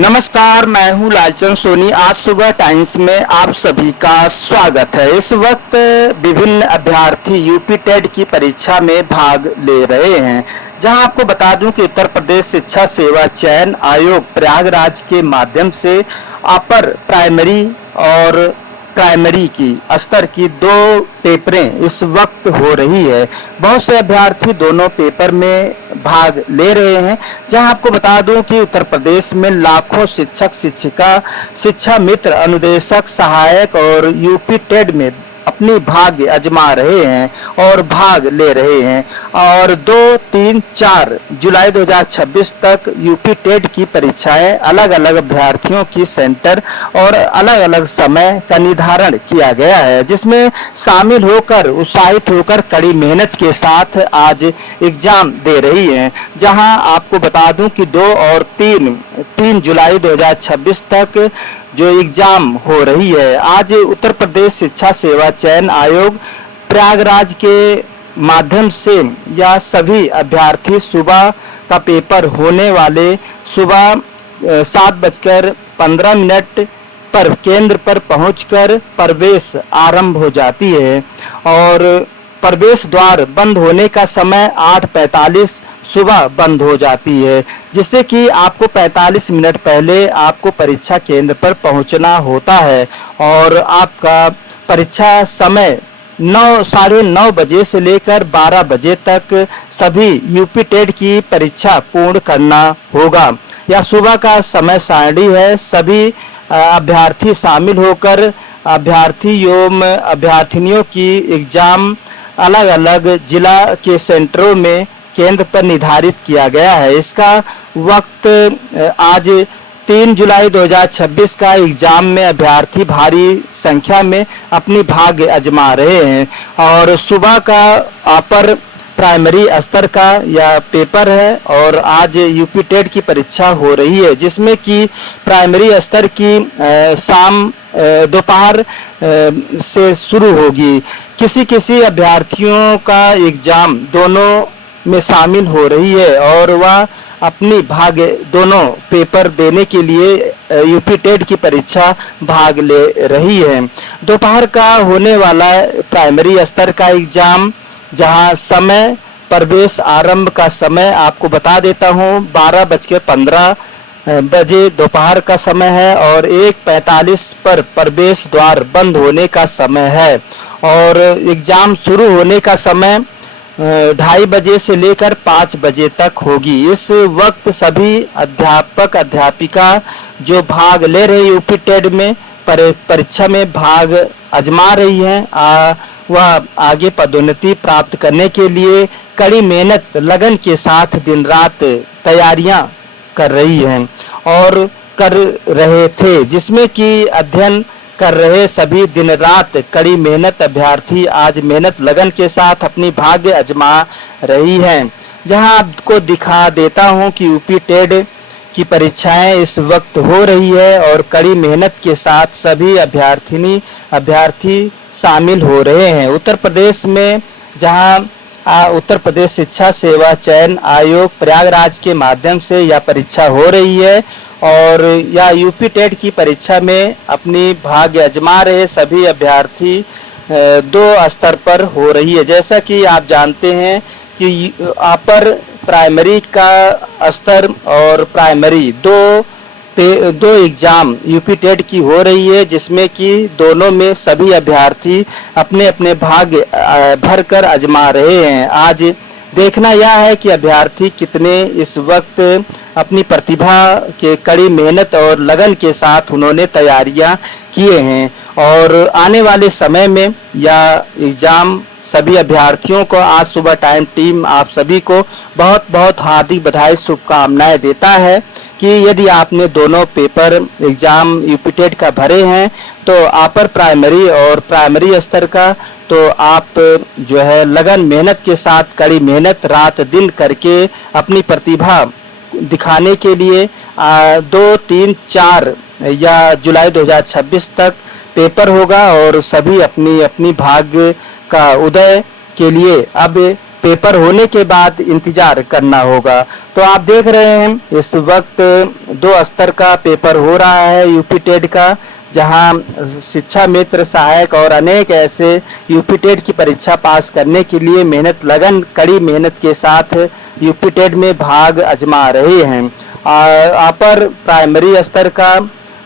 नमस्कार, मैं हूं लालचंद सोनी। आज सुबह टाइम्स में आप सभी का स्वागत है। इस वक्त विभिन्न अभ्यर्थी यूपी टेट की परीक्षा में भाग ले रहे हैं, जहां आपको बता दूं कि उत्तर प्रदेश शिक्षा सेवा चयन आयोग प्रयागराज के माध्यम से अपर प्राइमरी और प्राइमरी की स्तर की 2 पेपरें इस वक्त हो रही है। बहुत से अभ्यर्थी दोनों पेपर में भाग ले रहे हैं, जहां आपको बता दूं कि उत्तर प्रदेश में लाखों शिक्षक शिक्षिका, शिक्षा मित्र, अनुदेशक, सहायक और यूपी टेट में अपनी भाग्य आजमा रहे हैं और भाग ले रहे हैं। और 2, 3, 4 जुलाई 2026 तक यूपी टेट की परीक्षाएं अलग अलग अभ्यर्थियों की सेंटर और अलग अलग समय का निर्धारण किया गया है, जिसमें शामिल होकर उत्साहित होकर कड़ी मेहनत के साथ आज एग्जाम दे रही हैं। जहां आपको बता दूं कि 2 और 3 जुलाई 2026 तक जो एग्जाम हो रही है। आज उत्तर प्रदेश शिक्षा सेवा चयन आयोग प्रयागराज के माध्यम से या सभी अभ्यर्थी सुबह का पेपर होने वाले सुबह 7:15 पर केंद्र पर पहुंचकर प्रवेश आरंभ हो जाती है और प्रवेश द्वार बंद होने का समय 8:45 सुबह बंद हो जाती है, जिससे कि आपको 45 मिनट पहले आपको परीक्षा केंद्र पर पहुंचना होता है और आपका परीक्षा समय 9-9:30 बजे से लेकर 12 बजे तक सभी यूपी टेट की परीक्षा पूर्ण करना होगा। यह सुबह का समय सारणी है। सभी अभ्यर्थी शामिल होकर अभ्यर्थी एवं अभ्यर्थिनियों की एग्जाम अलग अलग जिला के सेंटरों में केंद्र पर निर्धारित किया गया है। इसका वक्त आज 3 जुलाई 2026 का एग्जाम में अभ्यर्थी भारी संख्या में अपनी भाग्य आजमा रहे हैं और सुबह का अपर प्राइमरी स्तर का यह पेपर है और आज यूपी टेट की परीक्षा हो रही है, जिसमें कि प्राइमरी स्तर की शाम दोपहर से शुरू होगी। किसी किसी अभ्यर्थियों का एग्जाम दोनों में शामिल हो रही है और वह अपनी भाग्य दोनों पेपर देने के लिए यूपी टेट की परीक्षा भाग ले रही है। दोपहर का होने वाला प्राइमरी स्तर का एग्जाम, जहां समय प्रवेश आरंभ का समय आपको बता देता हूं 12:15 बजे दोपहर का समय है और 1:45 पर प्रवेश द्वार बंद होने का समय है और एग्जाम शुरू होने का समय 2:30 बजे से लेकर 5 बजे तक होगी। इस वक्त सभी अध्यापक अध्यापिका जो भाग ले रहे यूपी टेट में परीक्षा में भाग आजमा रही हैं, वह आगे पदोन्नति प्राप्त करने के लिए कड़ी मेहनत लगन के साथ दिन रात तैयारियां कर रही हैं और कर रहे थे, जिसमें कि अध्ययन कर रहे सभी दिन रात कड़ी मेहनत अभ्यर्थी आज मेहनत लगन के साथ अपनी भाग्य आजमा रही हैं। जहां आपको दिखा देता हूं कि यूपी टेट की परीक्षाएं इस वक्त हो रही है और कड़ी मेहनत के साथ सभी अभ्यर्थी शामिल हो रहे हैं। उत्तर प्रदेश में जहां उत्तर प्रदेश शिक्षा सेवा चयन आयोग प्रयागराज के माध्यम से यह परीक्षा हो रही है और यह यूपी टेट की परीक्षा में अपनी भाग्य आजमा रहे सभी अभ्यर्थी 2 स्तर पर हो रही है। जैसा कि आप जानते हैं कि अपर प्राइमरी का स्तर और प्राइमरी दो एग्जाम यूपी टेट की हो रही है, जिसमें कि दोनों में सभी अभ्यर्थी अपने अपने भाग्य भरकर आजमा रहे हैं। आज देखना यह है कि अभ्यर्थी कितने इस वक्त अपनी प्रतिभा के कड़ी मेहनत और लगन के साथ उन्होंने तैयारियां किए हैं और आने वाले समय में यह एग्जाम सभी अभ्यर्थियों को आज सुबह टाइम टीम आप सभी को बहुत बहुत हार्दिक बधाई शुभकामनाएं देता है कि यदि आपने दोनों पेपर एग्जाम यूपी टेट का भरे हैं तो अपर प्राइमरी और प्राइमरी स्तर का, तो आप जो है लगन मेहनत के साथ कड़ी मेहनत रात दिन करके अपनी प्रतिभा दिखाने के लिए 2, 3, 4 या जुलाई 2026 तक पेपर होगा और सभी अपनी अपनी भाग्य का उदय के लिए अब पेपर होने के बाद इंतजार करना होगा। तो आप देख रहे हैं इस वक्त 2 स्तर का पेपर हो रहा है यूपी टेट का, जहां शिक्षा मित्र, सहायक और अनेक ऐसे यूपी टेट की परीक्षा पास करने के लिए कड़ी मेहनत के साथ यूपी टेट में भाग आजमा रहे हैं। अपर प्राइमरी स्तर का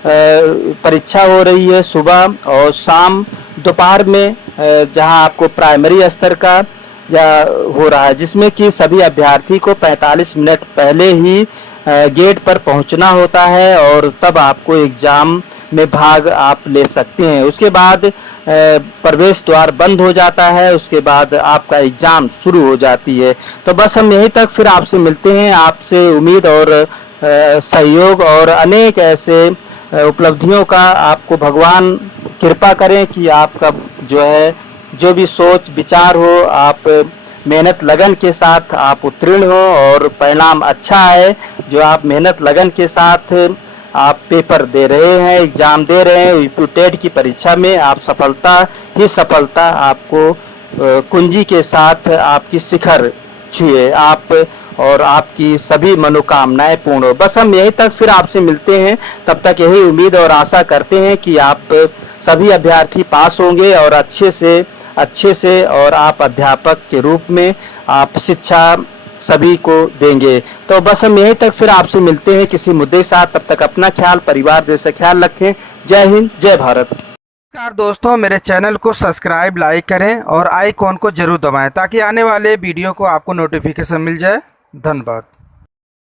परीक्षा हो रही है सुबह और शाम, दोपहर में, जहां आपको प्राइमरी स्तर का हो रहा है, जिसमें कि सभी अभ्यर्थी को 45 मिनट पहले ही गेट पर पहुंचना होता है और तब आपको एग्ज़ाम में भाग आप ले सकते हैं। उसके बाद प्रवेश द्वार बंद हो जाता है, उसके बाद आपका एग्ज़ाम शुरू हो जाती है। तो बस हम यहीं तक फिर आपसे मिलते हैं। आपसे उम्मीद और सहयोग और अनेक ऐसे उपलब्धियों का आपको भगवान कृपा करें कि आपका जो भी सोच विचार हो, आप मेहनत लगन के साथ आप उत्तीर्ण हो और परिणाम अच्छा है। जो आप मेहनत लगन के साथ आप पेपर दे रहे हैं, एग्ज़ाम दे रहे हैं, यूपी टेट की परीक्षा में आप सफलता आपको कुंजी के साथ आपकी शिखर छुए आप और आपकी सभी मनोकामनाएं पूर्ण हो। बस हम यहीं तक फिर आपसे मिलते हैं। तब तक यही उम्मीद और आशा करते हैं कि आप सभी अभ्यर्थी पास होंगे और अच्छे से और आप अध्यापक के रूप में आप शिक्षा सभी को देंगे। तो बस हम यहीं तक फिर आपसे मिलते हैं किसी मुद्दे के साथ। तब तक अपना ख्याल, परिवार, देश का ख्याल रखें। जय हिंद, जय भारत। नमस्कार दोस्तों, मेरे चैनल को सब्सक्राइब, लाइक करें और आइकॉन को जरूर दबाएं ताकि आने वाले वीडियो को आपको नोटिफिकेशन मिल जाए। धन्यवाद।